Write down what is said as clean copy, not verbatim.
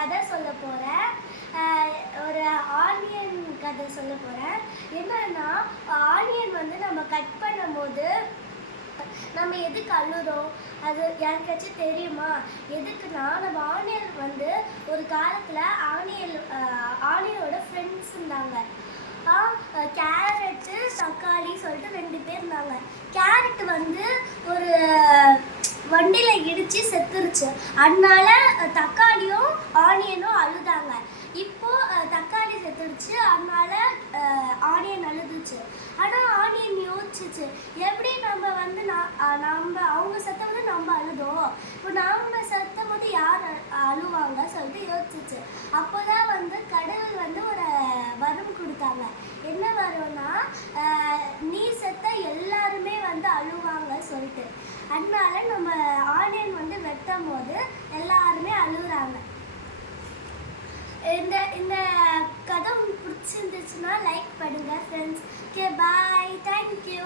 கதை சொல்ல போகிறேன். ஒரு ஆனியன் கதை சொல்ல போகிறேன். என்னன்னா, ஆனியன் வந்து நம்ம கட் பண்ணும்போது நம்ம எதுக்கு அழுறோம்? அது யாருக்காச்சும் தெரியுமா? எதுக்குன்னா, நம்ம ஆனியன் வந்து ஒரு காலத்தில் ஆனியனோட ஃப்ரெண்ட்ஸ் இருந்தாங்க. கேரட்டு தக்காளி சொல்லிட்டு 2 பேர் இருந்தாங்க. கேரட் வந்து ஒரு வண்டியில் இடித்து செத்துருச்சு. அதனால தக்காளியும் ஆனியனும் அழுதாங்க. இப்போ தக்காளி செத்துருச்சு, அதனால ஆனியன் அழுதுச்சு. ஆனால் ஆனியன் யோசிச்சுச்சு, எப்படி நம்ம வந்து நம்ம அவங்க செத்தும் போது நம்ம அழுதோம், இப்போ நம்ம செத்தும் போது யார் அழுவாங்க சொல்லிட்டு யோசிச்சுச்சு. அப்போதான் வந்து கடவுள் வந்து ஒரு வரம் கொடுத்தாங்க. என்ன வரும்னா, நீ செத்த எல்லாருமே வந்து அழுவாங்க சொல்லிட்டு. அதனால நம்ம ஆனியன் வந்து வெட்டும் போது எல்லாருமே அழுகுறாங்க. இந்த கதை உங்களுக்கு பிடிச்சிருந்துச்சுன்னா லைக் பண்ணுங்க ஃப்ரெண்ட்ஸ். ஓகே, பாய், தேங்க்யூ.